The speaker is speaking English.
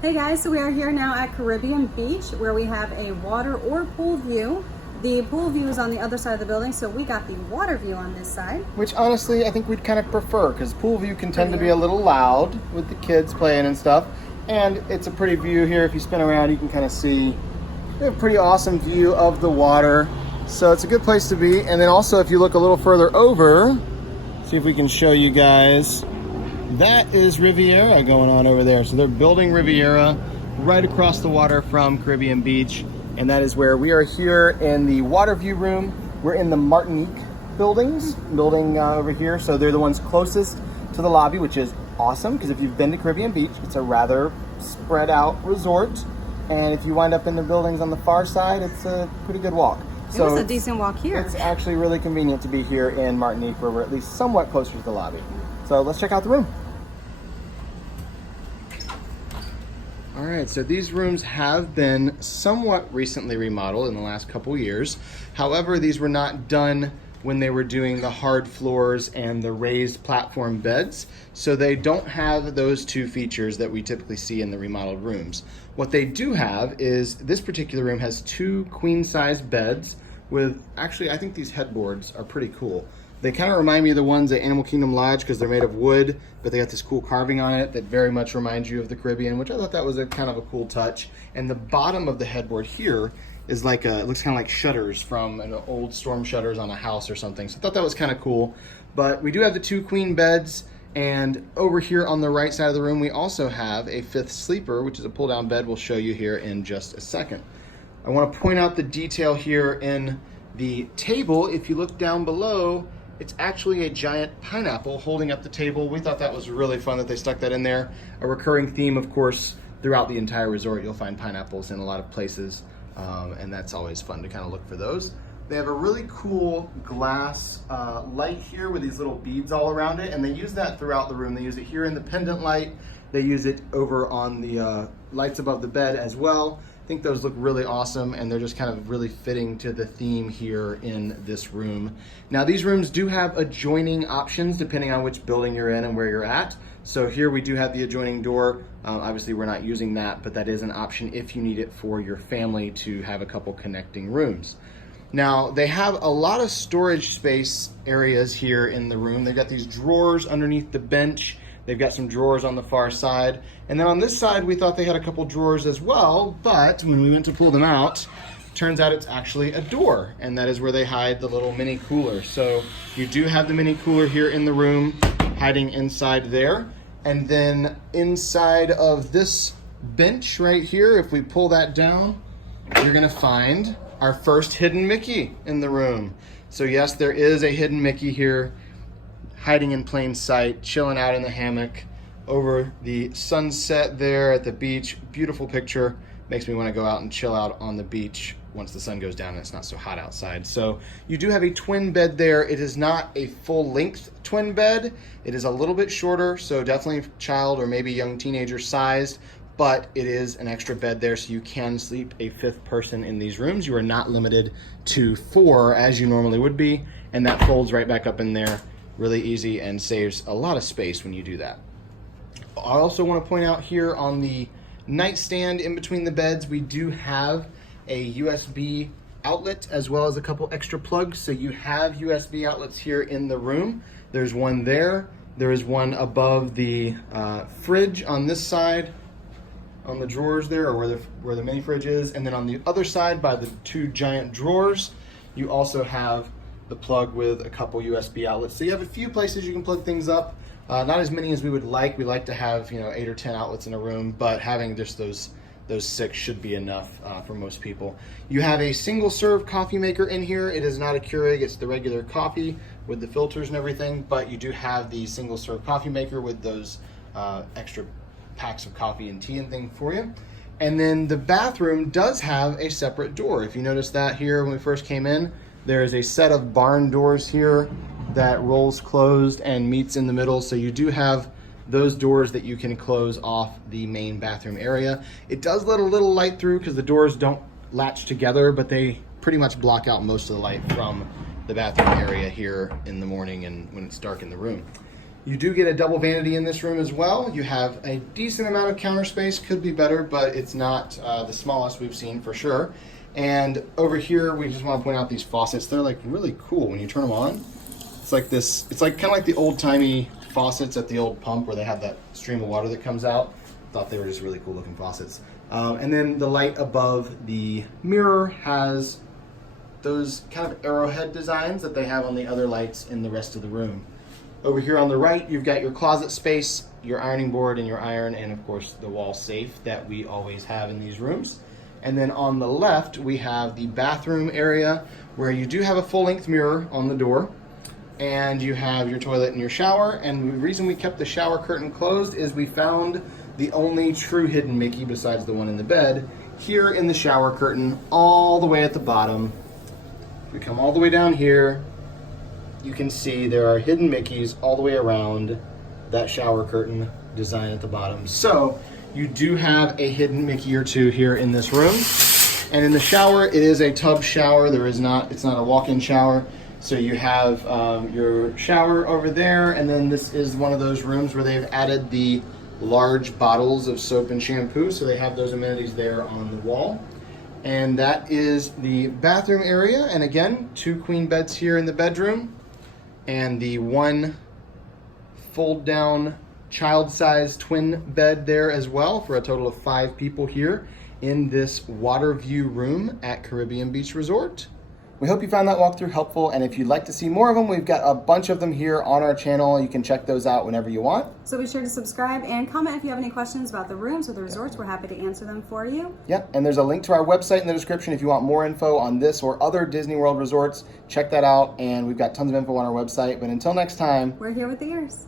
Hey guys, so we are here now at Caribbean Beach where we have a water or pool view. The pool view is on the other side of the building, so we got the water view on this side. Which honestly, I think we'd kind of prefer because pool view can tend to be a little loud with the kids playing and stuff. And it's a pretty view here. If you spin around, you can kind of see a pretty awesome view of the water. So it's a good place to be. And then also, if you look a little further over, see if we can show you guys. That is Riviera going on over there. So they're building Riviera right across the water from Caribbean Beach. And that is where we are here in the water view room. We're in the Martinique building over here. So they're the ones closest to the lobby, which is awesome because if you've been to Caribbean Beach, it's a rather spread out resort. And if you wind up in the buildings on the far side, it's a pretty good walk. So it was a decent walk here. It's actually really convenient to be here in Martinique where we're at least somewhat closer to the lobby. So let's check out the room. All right, so these rooms have been somewhat recently remodeled in the last couple years. However, these were not done when they were doing the hard floors and the raised platform beds. So they don't have those two features that we typically see in the remodeled rooms. What they do have is this particular room has two queen-size beds with, actually, I think these headboards are pretty cool. They kind of remind me of the ones at Animal Kingdom Lodge because they're made of wood, but they got this cool carving on it that very much reminds you of the Caribbean, which I thought that was a kind of a cool touch. And the bottom of the headboard here is like it looks kind of like shutters from an old storm shutters on a house or something. So I thought that was kind of cool. But we do have the two queen beds, and over here on the right side of the room, we also have a fifth sleeper, which is a pull-down bed. We'll show you here in just a second. I want to point out the detail here in the table. If you look down below, it's actually a giant pineapple holding up the table. We thought that was really fun that they stuck that in there. A recurring theme, of course, throughout the entire resort. You'll find pineapples in a lot of places, and that's always fun to kind of look for those. They have a really cool glass light here with these little beads all around it, and they use that throughout the room. They use it here in the pendant light. They use it over on the lights above the bed as well. I think those look really awesome, and they're just kind of really fitting to the theme here in this room. Now, these rooms do have adjoining options depending on which building you're in and where you're at. So here we do have the adjoining door. Obviously, we're not using that, but that is an option if you need it for your family to have a couple connecting rooms. Now, they have a lot of storage space areas here in the room. They've got these drawers underneath the bench. They've got some drawers on the far side. And then on this side, we thought they had a couple drawers as well, but when we went to pull them out, turns out it's actually a door, and that is where they hide the little mini cooler. So you do have the mini cooler here in the room, hiding inside there. And then inside of this bench right here, if we pull that down, you're gonna find our first hidden Mickey in the room. So yes, there is a hidden Mickey here, hiding in plain sight, chilling out in the hammock over the sunset there at the beach. Beautiful picture. Makes me want to go out and chill out on the beach once the sun goes down and it's not so hot outside. So you do have a twin bed there. It is not a full length twin bed. It is a little bit shorter, so definitely child or maybe young teenager sized, but it is an extra bed there, so you can sleep a fifth person in these rooms. You are not limited to 4 as you normally would be, and that folds right back up in there. Really easy and saves a lot of space when you do that. I also want to point out here on the nightstand in between the beds, we do have a USB outlet as well as a couple extra plugs. So you have USB outlets here in the room. There's one there. There is one above the fridge on this side, on the drawers there, or where the mini fridge is. And then on the other side by the two giant drawers, you also have the plug with a couple USB outlets. So you have a few places you can plug things up. Not as many as we would like. We like to have 8 or 10 outlets in a room, but having just those 6 should be enough for most people. You have a single serve coffee maker in here. It is not a Keurig, it's the regular coffee with the filters and everything, but you do have the single serve coffee maker with those extra packs of coffee and tea and thing for you. And then the bathroom does have a separate door. If you notice that here when we first came in, there is a set of barn doors here that rolls closed and meets in the middle. So you do have those doors that you can close off the main bathroom area. It does let a little light through because the doors don't latch together, but they pretty much block out most of the light from the bathroom area here in the morning and when it's dark in the room. You do get a double vanity in this room as well. You have a decent amount of counter space, could be better, but it's not the smallest we've seen for sure. And over here, we just want to point out these faucets. They're like really cool when you turn them on. It's like this, it's like kind of like the old timey faucets at the old pump where they have that stream of water that comes out. Thought they were just really cool looking faucets. And then the light above the mirror has those kind of arrowhead designs that they have on the other lights in the rest of the room. Over here on the right, you've got your closet space, your ironing board and your iron, and of course the wall safe that we always have in these rooms. And then on the left, we have the bathroom area where you do have a full-length mirror on the door, and you have your toilet and your shower. And the reason we kept the shower curtain closed is we found the only true hidden Mickey besides the one in the bed here in the shower curtain all the way at the bottom. If we come all the way down here, you can see there are hidden Mickeys all the way around that shower curtain design at the bottom. So you do have a hidden Mickey or two here in this room. And in the shower, it is a tub shower. It's not a walk-in shower. So you have your shower over there, and then this is one of those rooms where they've added the large bottles of soap and shampoo. So they have those amenities there on the wall. And that is the bathroom area. And again, 2 queen beds here in the bedroom, and the 1 fold-down child-sized twin bed there as well, for a total of 5 people here in this water view room at Caribbean Beach Resort. We hope you found that walkthrough helpful, and if you'd like to see more of them, we've got a bunch of them here on our channel. You can check those out whenever you want. So be sure to subscribe and comment if you have any questions about the rooms or the resorts. We're happy to answer them for you. Yep, and there's a link to our website in the description if you want more info on this or other Disney World resorts. Check that out, and we've got tons of info on our website. But until next time, We're here with the ears.